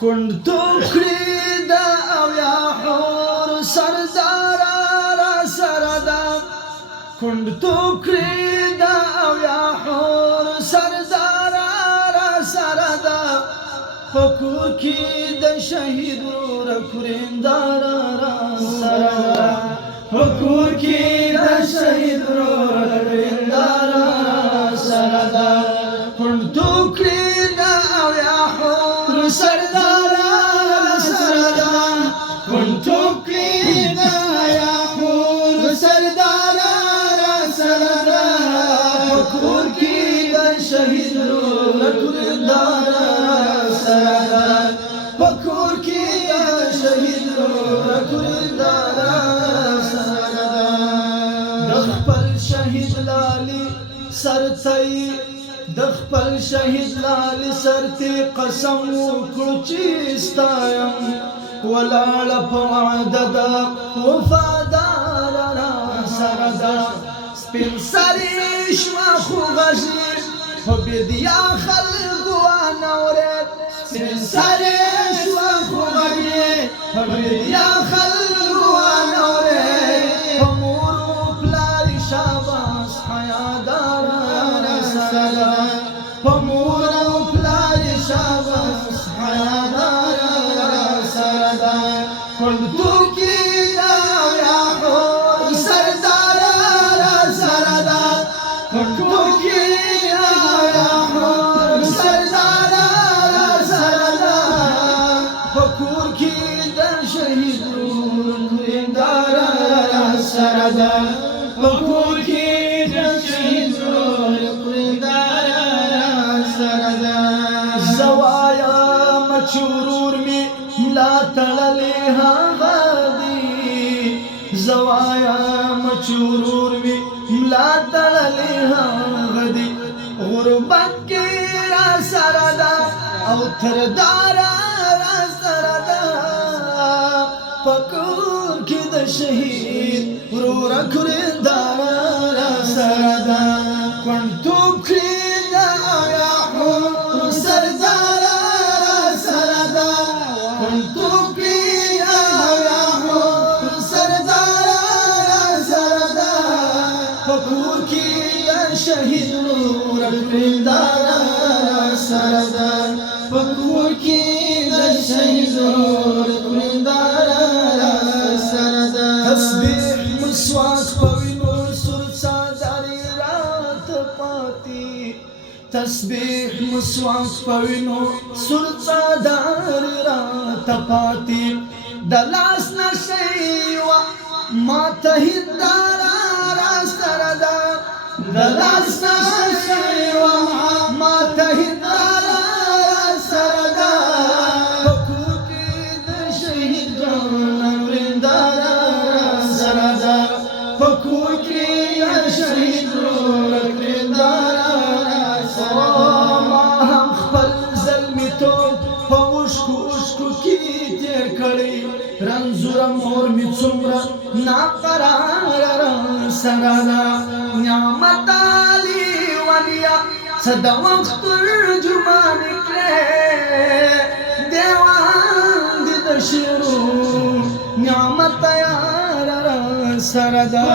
كنت كريد او يا حور سردارا را سردا كنت كريد او يا حور سردارا را سردا فکور کی د شهید را کریندارا را سردا فکور کی د شهید را کریندارا را سردا كنت كريد او يا حور سردارا سردا كنت كريد يا حور سردارا سردا فكور كيد شهيد لكردارا سردا فكور كيد شهيد لكردارا سردا دخل شهيد لالي سرتي دخل شهید لال سرتی قسم وکړو چې ستایم ولاړ په وعده د وفادار را سره ده سپین سرې شوه خو غږې په بیدیا خلکو وانورېد سپین سرې شوه خو غږې په بیدیا خلکو وانورېد په مور و پلار شاباس حیادار را سره ده پمور او پلار شاباس حیادار را سردا کلتو کی دا یا حور سردار را سردا کلتو کی دا یا حور سردار را سردا فکور کی دا شهید کریندار را سردا فکور کی دا شهید کریندار زوایا مچورور می لا تړلې هغه دی زوایا مچورور می لا تړلې هغه دی غربت کې را سره ده او تردارا را سره ده فکور کې د شهید ورور کریندار را سره ده كنتو كريد يا حور سردارا سردا كنتو كريد يا حور سردارا سردا فكور كي يا شهيد نور كريندارا سردا فكور كي يا شهيد نور كريندارا سردا تسبيح مسواك قوينو سرسا تسبیح مسواک پوینو سرچا دار را تپاتی دلاس نشیوا ما تهدارا را سردا دلاس نشیوا ما تهدارا را سردا فکوکی د شهید نوریندارا را سردا فکوکی یا شهید نوریندارا رنزور مور می څومره ناقرار سره ده نعمت علی ولیا صدا وخت ترجمان کړې دیوان دې د شعرو نعمت یار سره ده